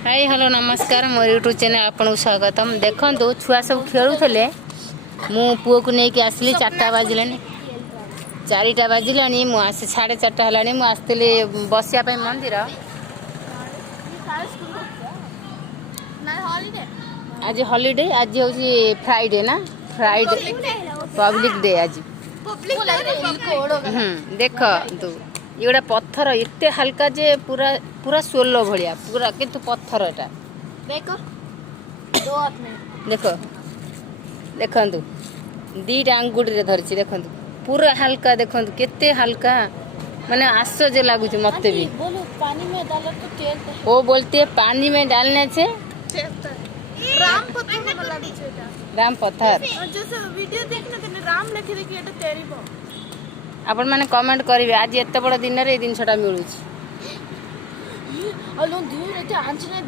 Hi hello नमस्कार मोर YouTube channel आपको स्वागतम। देखो छुआ सब खेलुले मु पुओ को लेकिन आसली 4टा बाजिले 4टा बाजिला मुझे 4:30 है मुझे बसिया मंदिर। आज हॉलीडे आज हूँ फ्राइडे ना फ्राइडे पब्लिक डे आज। देख तू ये गोटे पत्थर एते हल्का जे पूरा पूरा सोलो भलिया पूरा किंतु पत्थर एटा देख देखु दीटा आंगुठी रे धरछि देखु पूरा हल्का देखु केते हल्का माने आश्चर्य लगुच मत भी। पानी में डालो तो तेल वो बोलती है पानी में डालने से राम पत्थर वाला लगुच राम पत्थर जैसे वीडियो देखने तने राम लिखि देखि एटा तेरीबो आपण माने कमेंट करिवे आज एते बड़ दिन रे ए जिनसटा मिलुछि। अलो दूर एते आंचने